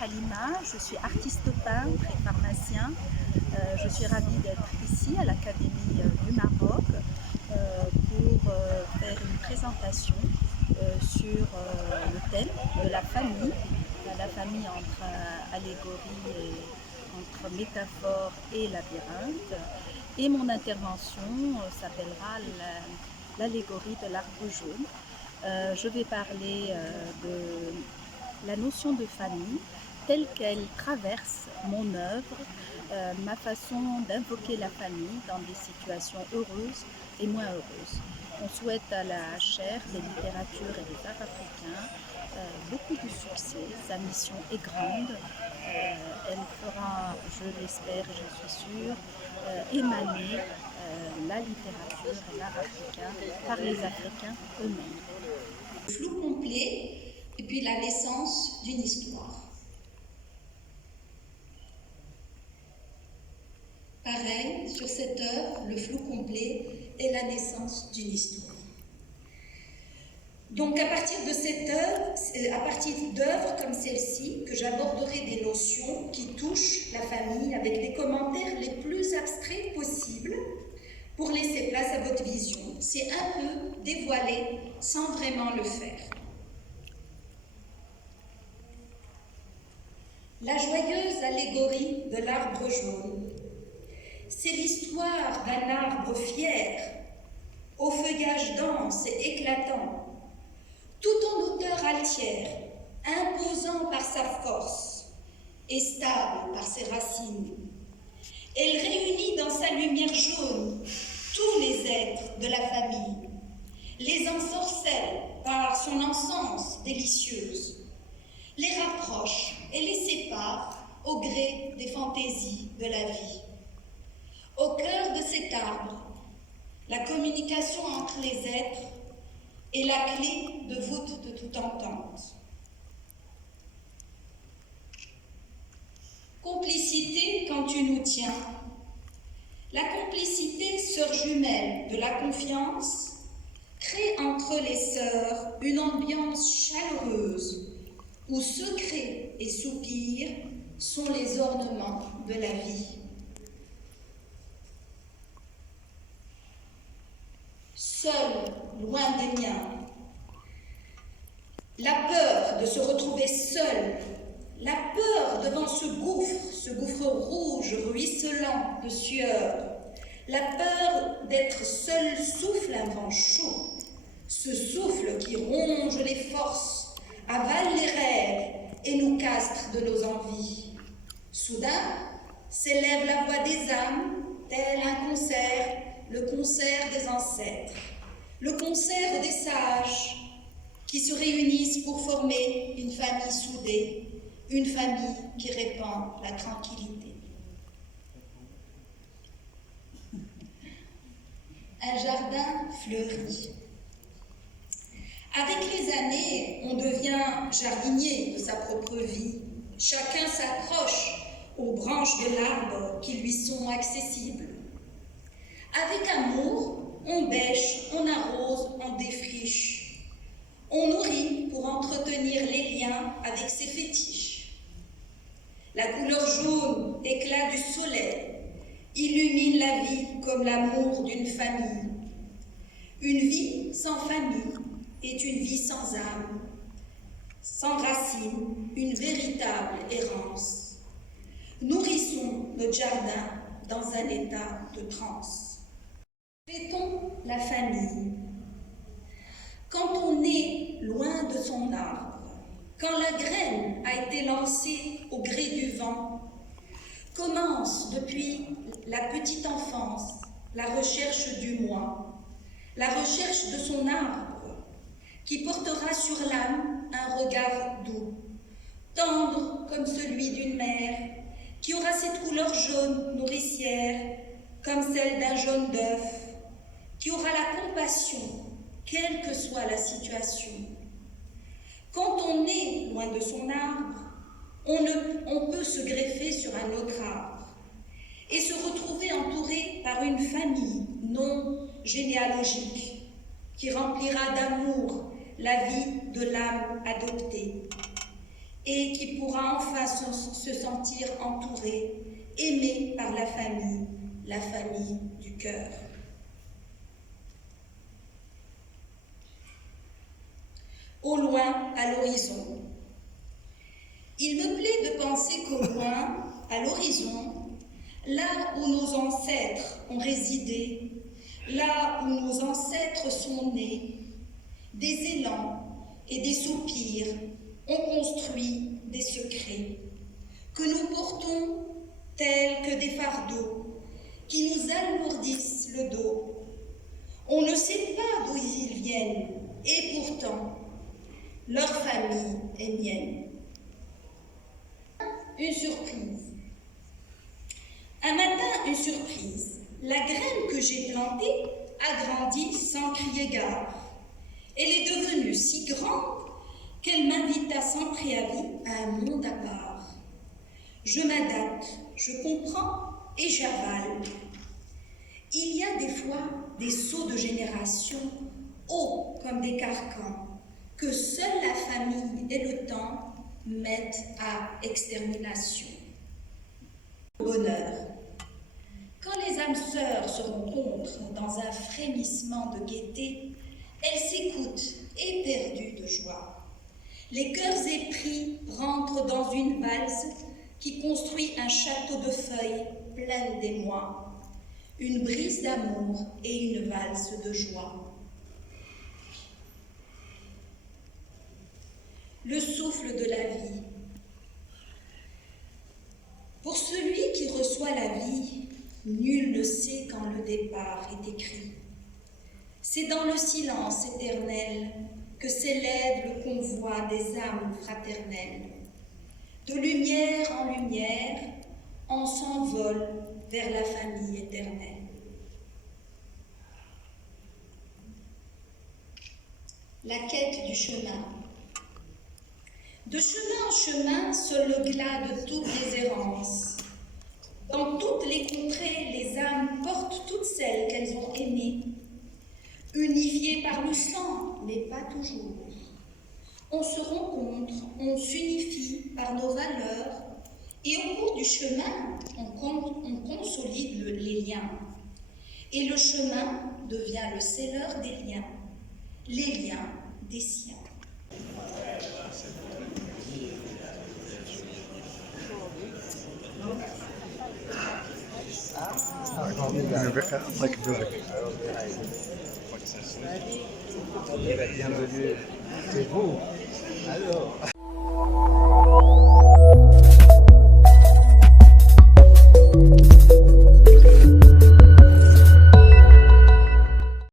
Halima, je suis artiste peintre et pharmacien. Je suis ravie d'être ici à l'Académie du Maroc pour faire une présentation sur le thème de la famille entre allégorie et entre métaphore et labyrinthe. Et mon intervention s'appellera l'allégorie de l'arbre jaune. Je vais parler de la notion de famille telle qu'elle traverse mon œuvre, ma façon d'invoquer la famille dans des situations heureuses et moins heureuses. On souhaite à la chaire des littératures et des arts africains beaucoup de succès. Sa mission est grande. Elle fera, je l'espère et je suis sûre, émaner la littérature et l'art africain par les Africains eux-mêmes. Le flou complet et puis la naissance d'une histoire. Pareil, sur cette œuvre, le flou complet est la naissance d'une histoire. Donc à partir de cette œuvre, à partir d'œuvres comme celle-ci, que j'aborderai des notions qui touchent la famille avec les commentaires les plus abstraits possibles pour laisser place à votre vision. C'est un peu dévoiler sans vraiment le faire. La joyeuse allégorie de l'arbre jaune, c'est l'histoire d'un arbre fier, au feuillage dense et éclatant, tout en hauteur altière, imposant par sa force et stable par ses racines. Elle réunit dans sa lumière jaune tous les êtres de la famille, les ensorcelle par son encens délicieuse, les rapproche et les sépare au gré des fantaisies de la vie. Au cœur de cet arbre, la communication entre les êtres est la clé de voûte de toute entente. Complicité quand tu nous tiens. La complicité, sœur jumelle de la confiance, crée entre les sœurs une ambiance chaleureuse où secrets et soupirs sont les ornements de la vie. Seul, loin des miens, la peur de se retrouver seul, la peur devant ce gouffre rouge ruisselant de sueur, la peur d'être seul souffle un vent chaud, ce souffle qui ronge les forces, avale les rêves et nous castre de nos envies. Soudain, s'élève la voix des âmes, tel un concert, le concert des ancêtres, le concert des sages qui se réunissent pour former une famille soudée, une famille qui répand la tranquillité. Un jardin fleuri. Avec les années, on devient jardinier de sa propre vie. Chacun s'accroche aux branches de l'arbre qui lui sont accessibles. Avec amour, on bêche, on arrose, on défriche. On nourrit pour entretenir les liens avec ses fétiches. La couleur jaune, éclat du soleil, illumine la vie comme l'amour d'une famille. Une vie sans famille est une vie sans âme, sans racines, une véritable errance. Nourrissons notre jardin dans un état de transe. Fêtons la famille. Quand on est loin de son arbre, quand la graine a été lancée au gré du vent, commence depuis la petite enfance la recherche du moi, la recherche de son arbre, qui portera sur l'âme un regard doux, tendre comme celui d'une mère, qui aura cette couleur jaune nourricière, comme celle d'un jaune d'œuf, qui aura la compassion, quelle que soit la situation. Quand on est loin de son arbre, on peut se greffer sur un autre arbre et se retrouver entouré par une famille non généalogique qui remplira d'amour la vie de l'âme adoptée. et qui pourra enfin se sentir entouré, aimé par la famille du cœur. Au loin, à l'horizon. Il me plaît de penser qu'au loin, à l'horizon, là où nos ancêtres ont résidé, là où nos ancêtres sont nés, des élans et des soupirs ont construit des secrets que nous portons tels que des fardeaux qui nous alourdissent le dos. On ne sait pas d'où ils viennent et pourtant, leur famille est mienne. Une surprise. Un matin, une surprise. La graine que j'ai plantée a grandi sans crier gare. Elle est devenue si grande qu'elle m'invita sans préavis à un monde à part. Je m'adapte, je comprends et j'avale. Il y a des fois des sauts de génération, hauts comme des carcans, que seule la famille et le temps mettent à extermination. Bonheur. Quand les âmes sœurs se rencontrent dans un frémissement de gaieté, elles s'écoutent, éperdues de joie. Les cœurs épris rentrent dans une valse qui construit un château de feuilles pleines d'émoi, une brise d'amour et une valse de joie. Le souffle de la vie. Pour celui qui reçoit la vie, nul ne sait quand le départ est écrit. C'est dans le silence éternel que s'élève le convoi des âmes fraternelles. De lumière en lumière, on s'envole vers la famille éternelle. La quête du chemin. De chemin en chemin, seul le glas de toutes les errances. Dans toutes les contrées, les âmes portent toutes celles qu'elles ont aimées. Unifiées par le sang, mais pas toujours. On se rencontre, on s'unifie par nos valeurs, et au cours du chemin, on consolide les liens. Et le chemin devient le scelleur des liens, les liens des siens. Bienvenue chez vous. Alors.